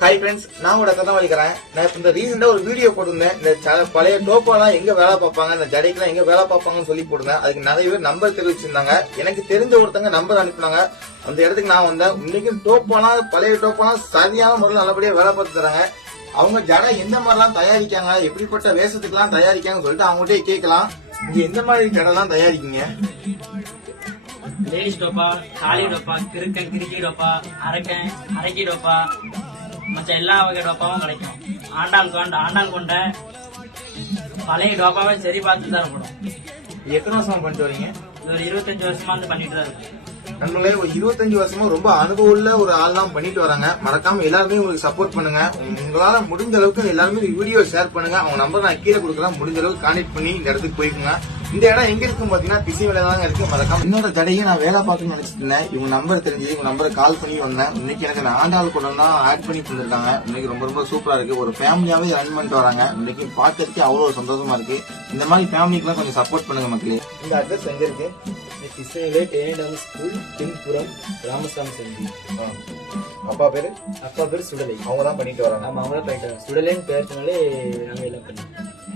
Hi friends, நான் உங்களோட கதை வலிக்கிறேன். நான் இப்ப இந்த ரீசெண்டா ஒரு வீடியோ போட்டிருந்தேன். இந்த பழைய டோப்பாலாம் எங்க வேலை பார்ப்பாங்க, இந்த ஜடைக்கெல்லாம் எங்க வேலை பார்ப்பாங்கன்னு சொல்லி போட்டிருந்தேன். அதுக்கு நிறைய பேர் நம்பர் தெரிவிச்சிருந்தாங்க. எனக்கு தெரிஞ்ச ஒருத்தங்க நம்பர் அனுப்பினாங்க. அந்த இடத்துக்கு நான் வந்தேன். இன்னைக்கு டோப்பாலாம் பழைய டோப்பாலாம் சரியான முறையில் நல்லபடியா வேலை பார்த்து தராங்க. அவங்க ஜடை எந்த மாதிரிலாம் தயாரிக்காங்க, எப்படிப்பட்ட வேஷத்துக்குலாம் தயாரிக்காங்கன்னு சொல்லிட்டு அவங்ககிட்டயே கேட்கலாம். இங்க எந்த மாதிரி ஜடை எல்லாம் தயாரிக்கீங்க? லேடிஸ் டோப்பா, காளி டோப்பா, கிறுக்கன் கிறுக்கி டோப்பா, அரைக்கி டோப்பா, மற்ற எல்லா வகை டோப்பாவும் கிடைக்கும். ஆண்டான் கொண்ட பழைய டோப்பாவே சரி பார்த்து தரப்படும். எத்தனை வருஷமா பண்ணிட்டு வரீங்க? ஒரு 25 வருஷமா வந்து பண்ணிட்டு தான் இருக்கு. நம்மளே ஒரு 25 வருஷமா ரொம்ப அனுபவம் உள்ள ஒரு ஆள் தான் பண்ணிட்டு வராங்க. மறக்காம எல்லாருமே உங்களுக்கு சப்போர்ட் பண்ணுங்க. உங்களால முடிஞ்ச அளவுக்கு எல்லாருமே வீடியோ ஷேர் பண்ணுங்க. அவங்க நம்பர் நான் கீழே கொடுக்கலாம். முடிஞ்ச அளவுக்கு கான்டெக்ட் பண்ணி இந்த இடத்துக்கு போய்க்குங்க. இந்த இடம் எங்க இருக்கும் பாத்தீங்கன்னா திசைவேல தாங்க இருக்கு. மறக்காம இன்னொரு தடையும் நான் வேலை பார்க்கணும்னு நினைச்சிட்டு இருந்தேன். இவங்க நம்பர் தெரிஞ்சது, இவங்க நம்பரை கால் பண்ணி வந்தேன். இன்னைக்கு எனக்கு அந்த ஆண்டாள் கூட தான் ஆட் பண்ணி தந்திருக்காங்க. இன்னைக்கு ரொம்ப ரொம்ப சூப்பரா இருக்கு. ஒரு ஃபேமிலியாவே ரன் பண்ணிட்டு வராங்க. இன்னைக்கு பார்க்கறதுக்கு அவ்வளவு சந்தோஷமா இருக்கு. இந்த மாதிரி ஃபேமிலிக்கு கொஞ்சம் சப்போர்ட் பண்ணுங்க மக்களே. இந்த அட்ரஸ் எங்க இருக்கு? கிருஷ்ணகிரி டேனிடம் ஸ்கூல் பின்புறம் ராமசாமி சந்தி. அப்பா பேரு அப்பா பேர் சுடலை. அவங்க தான் பண்ணிட்டு வராங்க. நம்ம அவங்கள போயிட்டு சுடலைன்னு பேர் சொன்னாலே நாங்க எல்லாம் பண்ணி